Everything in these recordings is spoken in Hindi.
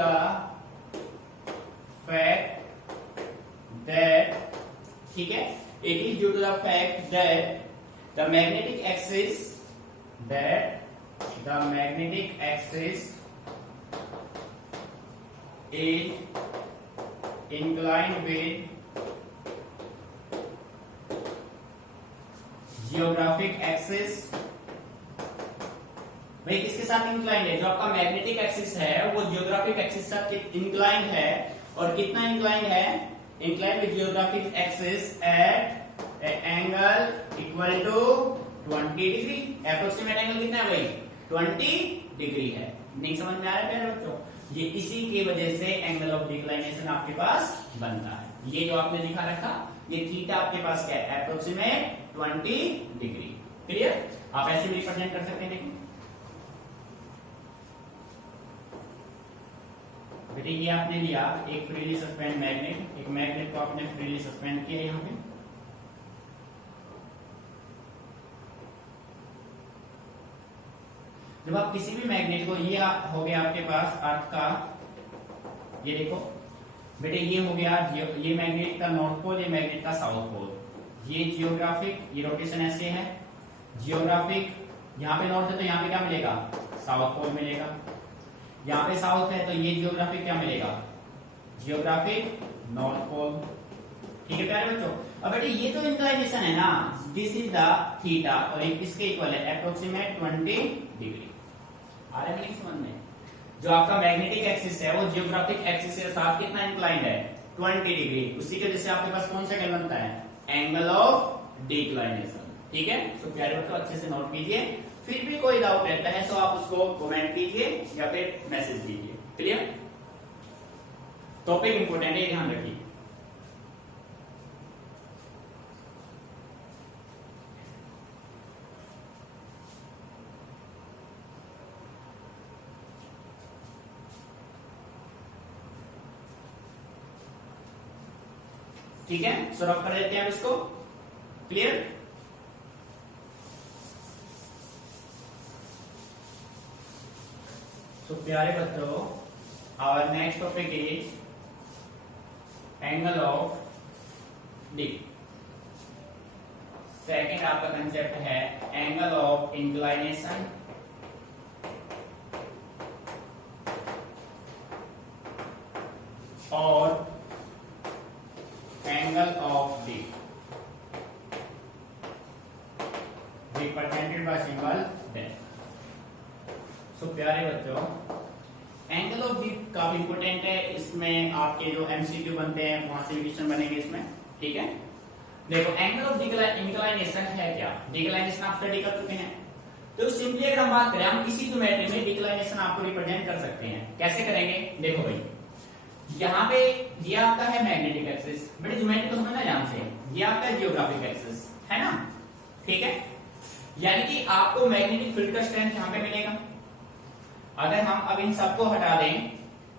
the fact that, ठीक है, it is due to the fact that the magnetic axis is inclined with geographic axis। भाई किसके साथ इंक्लाइंड है? जो आपका मैग्नेटिक एक्सिस है वो जियोग्राफिक एक्सिस के साथ इंक्लाइंड है। और कितना इंक्लाइंड है? Inclined with geographic axis at angle equal to 20 degree. Approximate angle कितना है भाई? 20 डिग्री है। नहीं समझ में आ रहा है प्यारे बच्चों? ये इसी की वजह से एंगल ऑफ डिक्लाइनेशन आपके पास बनता है। ये जो आपने दिखा रखा, ये थीटा आपके पास क्या है? Approximate 20 degree. क्लियर? आप ऐसे भी रिप्रेजेंट कर सकते हैं। देखिए बेटे, ये आपने लिया एक फ्रीली सस्पेंड मैग्नेट, एक मैग्नेट को आपने फ्रीली सस्पेंड किया यहाँ पे। जब आप किसी भी मैग्नेट को, ये हो गया आपके पास अर्थ का, ये देखो बेटे, ये हो गया ये मैग्नेट का नॉर्थ पोल, ये मैग्नेट का साउथ पोल। ये जियोग्राफिक, ये रोटेशन ऐसे है। जियोग्राफिक यहाँ पे नॉर्थ है तो यहाँ पे क्या मिलेगा? साउथ पोल मिलेगा। यहाँ पे साउथ है तो ये जियोग्राफिक क्या मिलेगा? Geographic north pole. ठीक है प्यारे बच्चों? अब बेटे ये तो इंक्लाइनेशन है ना, दिस इज द थीटा, और ये किसके इक्वल है? Approximate 20 degree. आ रहा है नहीं समझ में? जो आपका मैग्नेटिक एक्सिस है वो जियोग्राफिक एक्सिस के साथ कितना इंक्लाइंड है? 20 डिग्री। उसी की वजह से आपके पास कौन सा एंगल बनता है? Angle of declination. ठीक है? तो प्यारे बच्चों अच्छे से नोट कीजिए। फिर भी कोई डाउट रहता है तो आप उसको कमेंट कीजिए या फिर मैसेज दीजिए। क्लियर? टॉपिक इंपोर्टेंट है, ध्यान रखिए। ठीक है, सो रफ कर देते हैं अब इसको। क्लियर? तो प्यारे बच्चों, our next topic is angle of dip. Second आपका कंसेप्ट है एंगल ऑफ इंक्लाइनेशन और angle of dip, represented by symbol dash. So प्यारे बच्चों, एंगल ऑफ डी काफी इंपोर्टेंट है। इसमें आपके जो एमसीक्यू बनते हैं वहां से भी क्वेश्चन बनेंगे इसमें। ठीक है, देखो एंगल ऑफ इंक्लाइनेशन है क्या? डिक्लाइनेशन आप स्टडी कर चुके हैं। तो सिंपली अगर हम बात करें, हम किसी ज्योमेट्री में डिक्लाइनेशन आपको रिप्रेजेंट कर सकते हैं। कैसे करेंगे? देखो भाई, यहाँ पे ये आपका है मैग्नेटिक एक्सिस। बड़े ज्योमेट्री को समझना ध्यान से, ये आपका जियोग्राफिक एक्सिस है ना। ठीक है, यानी कि आपको मैग्नेटिक फील्ड का स्ट्रेंथ यहाँ पे मिलेगा। अगर हम अब इन सबको हटा दें,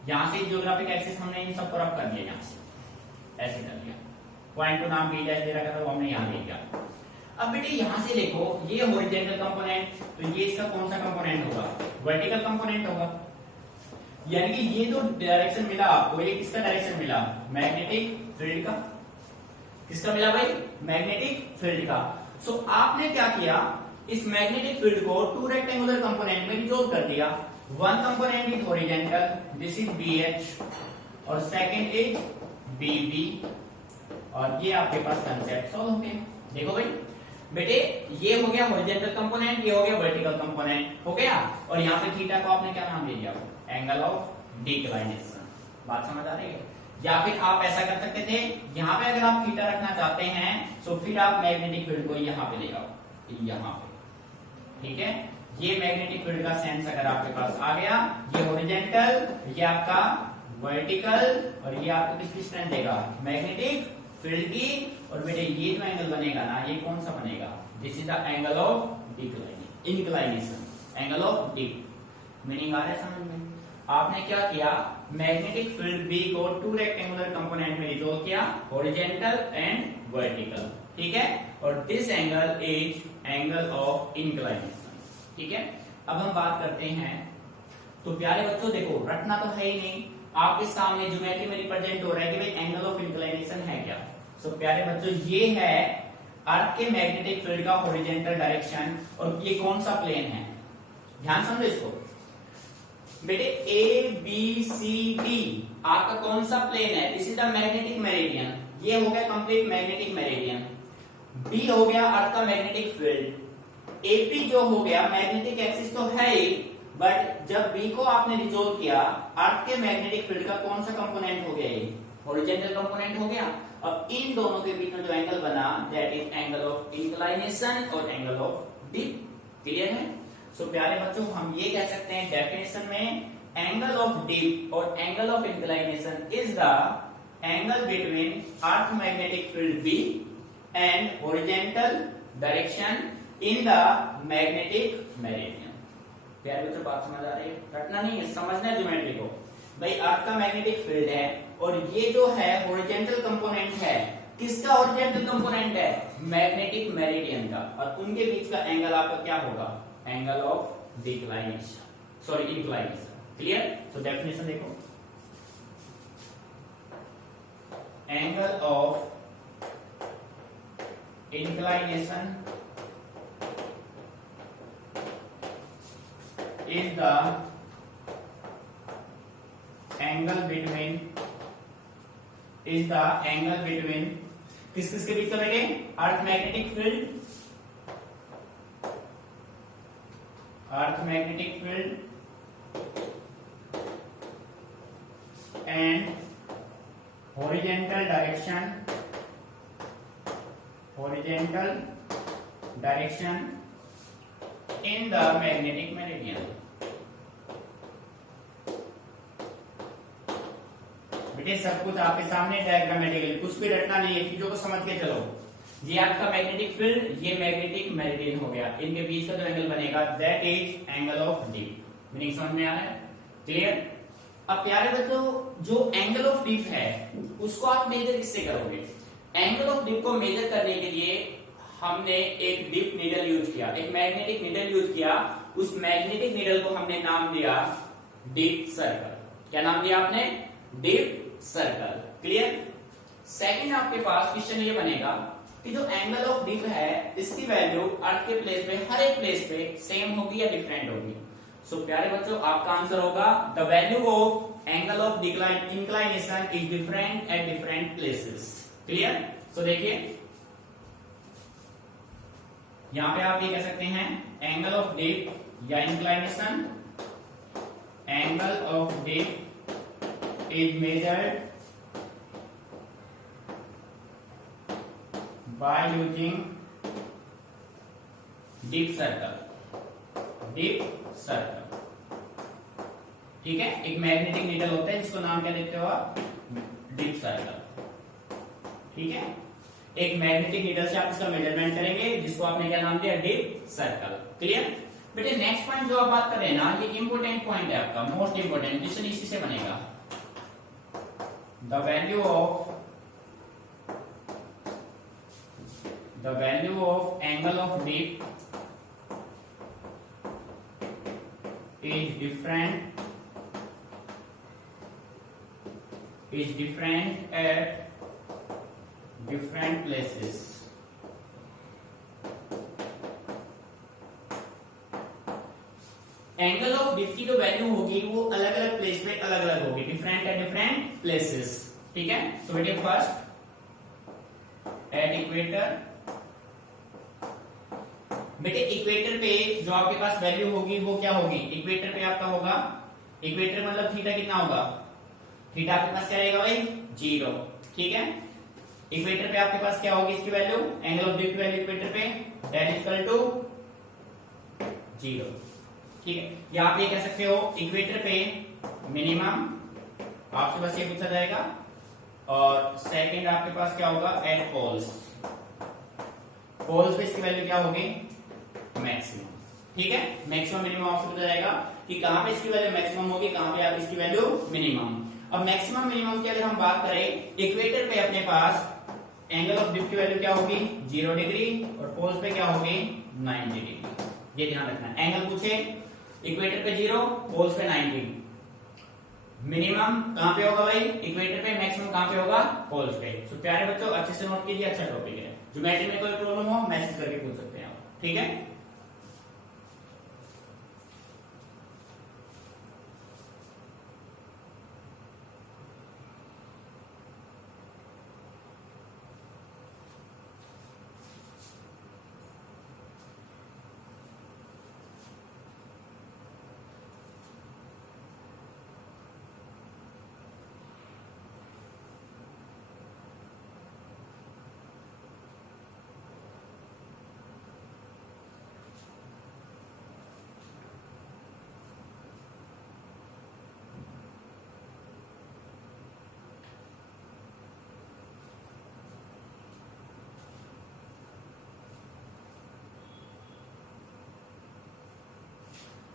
यहां से जियोग्राफिक एक्सिस हमने इन सबको रख कर दिया, यहां से ऐसे कर दिया। पॉइंट टू नाम दिया दे रहा था वो हमने यहां दे दिया। अब बेटे यहां से देखो, ये हॉरिजॉन्टल कंपोनेंट, तो ये इसका कौन सा कंपोनेंट होगा? वर्टिकल कंपोनेंट होगा। यानी कि ये जो डायरेक्शन मिला आपको, ये किसका डायरेक्शन मिला? मैग्नेटिक फील्ड का। किसका मिला भाई? मैग्नेटिक फील्ड का। सो आपने क्या किया, इस मैग्नेटिक फील्ड को टू रेक्टेंगुलर कंपोनेंट में डिसॉल्व कर दिया। One component is horizontal, this is BH, और सेकंड इज BB, और ये आपके पास कंसेप्ट सॉल्व हो गया। देखो भाई बेटे, ये हो गया हॉरिजॉन्टल कंपोनेंट, ये हो गया वर्टिकल कंपोनेंट, हो गया। और यहाँ पे थीटा को आपने क्या नाम दे दिया? Angle of declination. बात समझ आ रही है? या फिर आप ऐसा कर सकते थे, यहाँ पे अगर आप थीटा रखना चाहते हैं तो फिर आप मैग्नेटिक फील्ड को यहाँ पे ले आओ, यहाँ पे। ठीक है, ये मैग्नेटिक फील्ड का सेंस अगर आपके पास आ गया, ये हॉरिजॉन्टल, ये आपका वर्टिकल, और ये आपको किसकी स्ट्रेंथ देगा? मैग्नेटिक फील्ड की। और बेटे ये जो एंगल बनेगा ना, ये कौन सा बनेगा? This is the angle of inclination, angle of dip. Meaning आ रहा है समझ में? आपने क्या किया, मैग्नेटिक फील्ड बी को टू रेक्टेंगुलर कंपोनेंट में डिसॉल्व किया, हॉरिजॉन्टल एंड वर्टिकल। ठीक है, और this angle is angle of inclination. ठीक है, अब हम बात करते हैं तो प्यारे बच्चों देखो, रटना तो है ही नहीं, आपके सामने ज्योमेट्री में रिप्रेजेंट हो रहा है कि भाई एंगल ऑफ इंक्लिनेशन है क्या। सो प्यारे बच्चों ये है अर्थ के मैग्नेटिक फील्ड का हॉरिजॉन्टल डायरेक्शन, और ये कौन सा प्लेन है, ध्यान समझो इसको बेटे। ए बी सी डी आपका कौन सा प्लेन है, this is the magnetic meridian, ये हो गया कंप्लीट मैग्नेटिक मेरिडियन। बी हो गया अर्थ का मैग्नेटिक फील्ड। एपी जो हो गया मैग्नेटिक एक्सिस तो है ही, बट जब बी को आपने रिजोल्व किया, अर्थ के मैग्नेटिक फील्ड का कौन सा कंपोनेंट हो गया, ये हॉरिजॉन्टल कंपोनेंट हो गया। अब इन दोनों के बीच में जो एंगल बना, that is angle of inclination और एंगल ऑफ डिप। क्लियर है। सो प्यारे बच्चों हम ये कह सकते हैं डेफिनेशन में, एंगल ऑफ डिप और angle of inclination is the angle between earth magnetic field B and horizontal direction in the magnetic meridian. प्यारे बच्चों बात समझ आ रही है, रटना नहीं है, समझना है ज्योमेट्री को। भाई अर्थ का मैग्नेटिक फील्ड है और ये जो है हॉरिजॉन्टल कंपोनेंट है, किसका हॉरिजॉन्टल कंपोनेंट है, मैग्नेटिक मेरिडियन का, और उनके बीच का एंगल आपका क्या होगा, angle of declination, sorry inclination. Clear. So definition देखो, angle of inclination is the angle between किस किस के बीच करेंगे, अर्थ magnetic field and horizontal direction in the magnetic meridian। बेटे सब कुछ आपके सामने डायग्रामेटिकली, कुछ भी रटना नहीं है, चीजों को समझ के चलो। ये आपका मैग्नेटिक फील्ड, ये मैग्नेटिक मेरिडियन हो गया, इनके बीच का जो एंगल बनेगा that is angle of dip. Meaning समझ में आ रहा है, क्लियर। अब प्यारे बच्चों जो एंगल ऑफ डिप है उसको आप मेजर किससे करोगे, एंगल ऑफ डिप को मेजर करने के लिए हमने एक डिप नीडल यूज किया, एक मैग्नेटिक नीडल यूज किया। उस मैग्नेटिक नीडल को हमने नाम दिया डिप सर्कल। क्या नाम दिया आपने, डिप सर्कल। क्लियर। सेकंड आपके पास क्वेश्चन ये बनेगा कि जो एंगल ऑफ डिप है इसकी वैल्यू अर्थ के प्लेस पे, हर एक प्लेस पे सेम होगी या डिफरेंट होगी। सो प्यारे बच्चों आपका आंसर होगा the value of angle of inclination is different at different places. Clear. So देखिए यहां पे आप ये कह सकते हैं एंगल ऑफ डिप या inclination, angle of dip is measured by using dip circle. ठीक है, एक मैग्नेटिक नीडल होता है जिसको नाम क्या देते हो आप, डिप सर्कल। ठीक है, एक मैग्नेटिक नीडल से आप इसका मेजरमेंट करेंगे जिसको आपने क्या नाम दिया, डिप सर्कल। क्लियर। बेटे नेक्स्ट पॉइंट जो आप बात कर रहे हैं ना, ये इंपोर्टेंट पॉइंट है आपका, मोस्ट इंपोर्टेंट, क्वेश्चन इसी से बनेगा। The value of angle of dip is different at different places। Angle of dip की जो वैल्यू होगी वो अलग अलग प्लेस पे अलग अलग होगी, डिफरेंट एट डिफरेंट प्लेसेस। ठीक है। सो बेटे फर्स्ट एट इक्वेटर, बेटे इक्वेटर पे जो आपके पास वैल्यू होगी वो क्या होगी, इक्वेटर पे आपका होगा, इक्वेटर मतलब थीटा कितना होगा, थीटा आपके पास क्या रहेगा भाई, 0। ठीक है। इक्वेटर पे आपके पास क्या होगी इसकी वैल्यू, एंगल ऑफ डिप की वैल्यू इक्वेटर पे दैट इज इक्वल टू 0। ठीक है, या आप ये कह सकते हो इक्वेटर पे मिनिमम, आपसे बस ये पूछा जाएगा, और सेकंड आपके पास क्या होगा, एट पोल्स। पोल्स पे इसकी वैल्यू क्या होगी, मैक्सिमम। ठीक है, मैक्सिमम मिनिमम आपसे पूछा जाएगा कि कहां पे इसकी वैल्यू मैक्सिमम होगी, कहां पे आप इसकी वैल्यू मिनिमम। अब मैक्सिमम मिनिमम की अगर हम बात करें, इक्वेटर पे अपने पास एंगल ऑफ डिप की वैल्यू क्या होगी, 0 डिग्री, और पोल्स पे क्या होगी, 90 डिग्री। ये ध्यान रखना है, एंगल पूछे इक्वेटर पे 0, पोल्स पे 90। मिनिमम कहां पे होगा भाई? इक्वेटर पे। मैक्सिमम कहां पे होगा? पोल्स पे। तो प्यारे बच्चों अच्छे से नोट कीजिए, अच्छा टॉपिक है। ज्योमेट्री में कोई प्रॉब्लम हो मैसेज करके पूछ सकते हैं आप, ठीक है।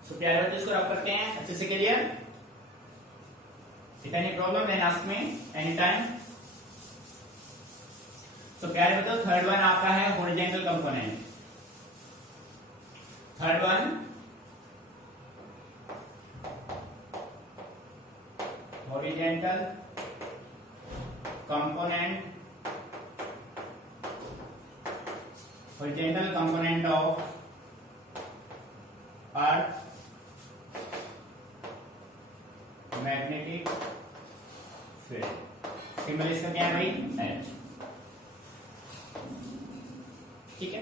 सो प्यारे बच्चों इसको रब करते हैं अच्छे से। Clear? If any problem then ask me any time. So प्यारे बच्चों थर्ड वन आपका है horizontal component. Third one horizontal component, horizontal component of earth magnetic field. Symbol इसका क्या है भाई? एच। ठीक है।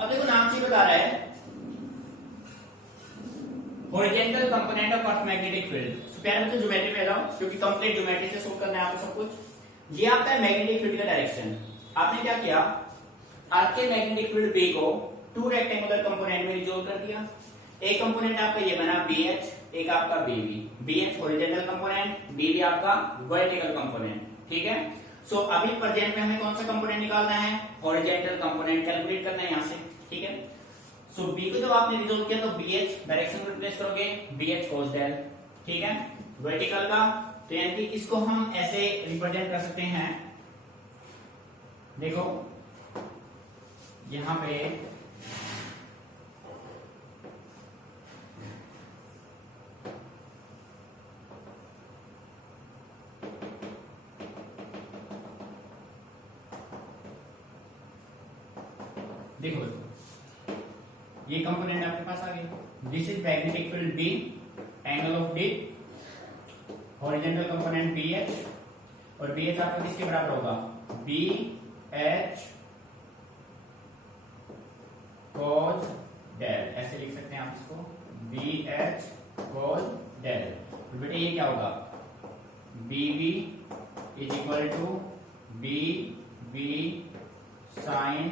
अब देखो नाम से बता रहा है horizontal component of earth magnetic field. So प्यारे बच्चों ज्योमेट्री में जाओ, क्योंकि कंप्लीट ज्योमेट्री से सोल्व करना है आपको सब कुछ। ये आपका है मैग्नेटिक फील्ड का डायरेक्शन। आपने क्या किया? अर्थ के मैग्नेटिक फील्ड बी को टू रेक्टेंगुलर कंपोनेंट में रिजॉल्व कर दिया। एक कंपोनेंट आपका ये बना BH, एक आपका BB। BH horizontal component, BB आपका वर्टिकल कंपोनेंट। ठीक है। सो अभी प्रेजेंट में हमें कौन सा कंपोनेंट निकालना है? हॉरिजॉन्टल कंपोनेंट कैलकुलेट करना है यहां से। ठीक है। सो B को जब आपने रिजॉल्व किया तो BH डायरेक्शन में रिप्लेस करोगे, BH cos डेल। ठीक है। वर्टिकल का तो यानी कि इसको हम ऐसे रिप्रेजेंट कर सकते हैं। देखो यहां पे देखो ये कंपोनेंट आपके पास आ गया। This is magnetic field B, angle of D, horizontal component BH, और BH आपका किसके बराबर होगा? BH cos del. ऐसे लिख सकते हैं आप इसको, BH cos डेल। तो बेटे ये क्या होगा? BB is equal to BB sin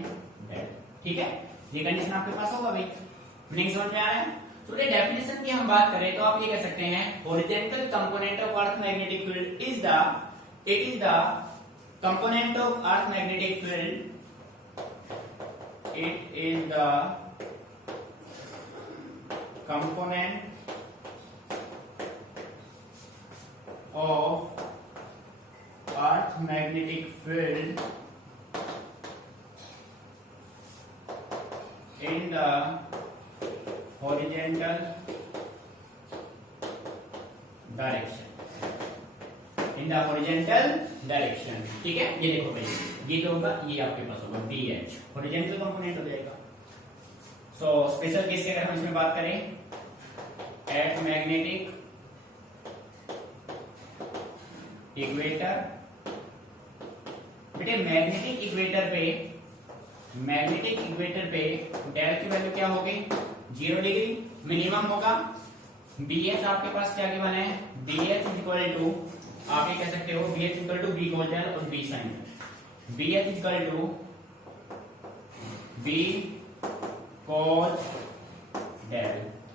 del. ठीक है। ये कंडीशन आपके पास होगा भाई। मीनिंग समझ में आ रहा है? तो ये डेफिनेशन की हम बात करें तो आप ये कह सकते हैं horizontal component of earth magnetic field is the component of earth magnetic field, it is the component of earth magnetic field in the horizontal direction, in the horizontal direction। ठीक है। ये देखो भाई, ये जो होगा ये आपके पास होगा BH, हॉरिजॉन्टल कंपोनेंट हो जाएगा। सो स्पेशल केस की अगर हम इसमें बात करें, एट मैग्नेटिक इक्वेटर। बेटे मैग्नेटिक इक्वेटर पे डेल की वैल्यू क्या होगी? 0 डिग्री। मिनिमम होगा BH आपके पास क्या गिवन है? BH इक्वल टू, आप ये कह सकते हो BH equal to B cos del और B sin। BH equal to B cos del.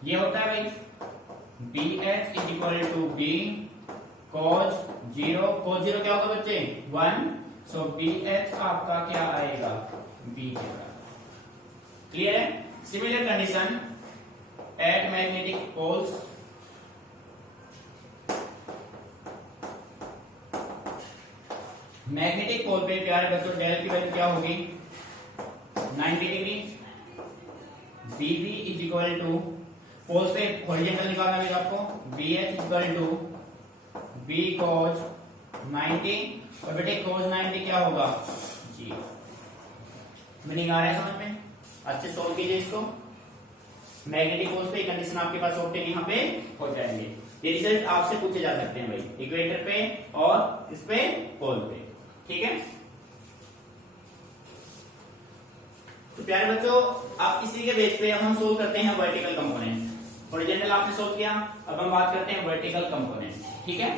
ये होता है भाई BH is equal to B cos 0। cos 0 क्या होगा बच्चे? 1। सो BH आपका क्या आएगा? B के बराबर। क्लियर है? Similar condition at magnetic poles, magnetic pole पे प्यारे बच्चों डेल की वैल्यू क्या होगी? 90 degree. BB is equal to, pole से हॉरिजॉन्टल निकालना है आपको, BH equal to B cos 90, और बेटे cos 90 क्या होगा जी। मीनिंग आ रहा है समझ में? अच्छे सोल्व कीजिए इसको। मैग्नेटिक पोल पे कंडीशन आपके पास ऑप्टेन यहाँ पे हो जाएंगे। ये रिजल्ट आपसे पूछे जा सकते हैं भाई, इक्वेटर पे और इस पे पोल पे, ठीक है। तो प्यारे बच्चों, आप इसी के बेस पे हम सोल्व करते हैं वर्टिकल कंपोनेंट। हॉरिजॉन्टल आपने सोल्व किया, अब हम बात करते हैं वर्टिकल कंपोनेंट, ठीक है।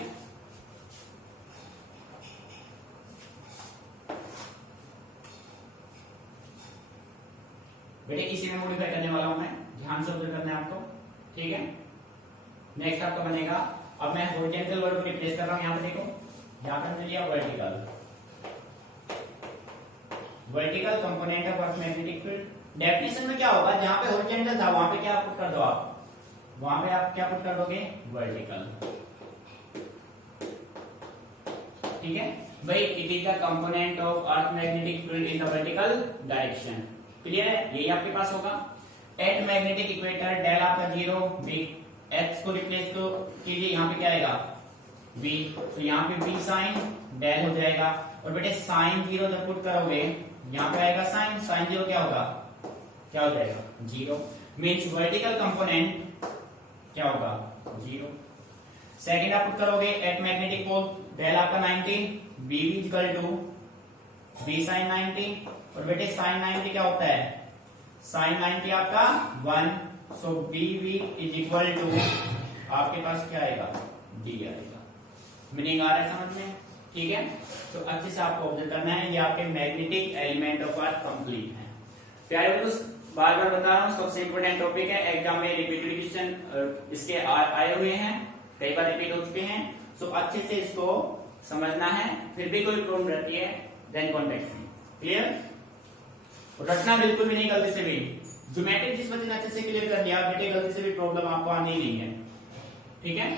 बेटे इसी में मॉडिफाई करने वाला हूं मैं, ध्यान से ऑब्जर्व करना है आपको, ठीक है। नेक्स्ट आपका बनेगा, अब मैं हॉरिजॉन्टल वर्ड को रिप्लेस कर रहा हूं, यहां पे देखो, यहां पे हमने लिया vertical, vertical component of earth magnetic field. Definition में क्या होगा, जहां पे हॉरिजॉन्टल था वहां पे क्या पुट कर दो आप, वहां पे आप क्या पुट कर दोगे, वर्टिकल, ठीक है भाई। It is the component of earth magnetic field in the vertical direction, clear है, यही आपके पास होगा। एट मैग्नेटिक इक्वेटर डेल आपका 0, बी एक्स को रिप्लेस तो कीजिए, यहाँ पे क्या आएगा बी, तो यहाँ पे बी साइन डेल हो जाएगा, और बेटे साइन 0 जब पुट करोगे यहाँ पे आएगा साइन, साइन 0 क्या होगा, क्या हो जाएगा 0, मीन्स वर्टिकल कंपोनेंट क्या होगा 0। सेकेंड आप पुट करोगे एट मैग्नेटिक पोल डेल आपका 90, B equal to B sine 90, और बेटे साइन 90 क्या होता है, साइन 90 आपका 1, so B V is equal to आपके पास क्या आएगा डी आएगा। मीनिंग आ रहा है समझ में, ठीक है। तो अच्छे से आपको ऑब्जर्व करना है, ये आपके magnetic element of earth complete है। प्यारे दोस्त, बार बार बता रहा हूँ, सबसे इंपोर्टेंट टॉपिक है, एग्जाम में रिपीटेड क्वेश्चन इसके आए हुए हैं, कई बार रिपीट हो चुके हैं। सो अच्छे से इसको समझना है, फिर भी कोई प्रॉब्लम रहती है देन कॉन्टेक्ट मी, क्लियर। रटना बिल्कुल भी नहीं गलती से भी, ज्योमेट्री जिस बच्चे ने अच्छे से क्लियर कर लिया, बेटे गलती से भी प्रॉब्लम आपको आनी ही नहीं है, ठीक है।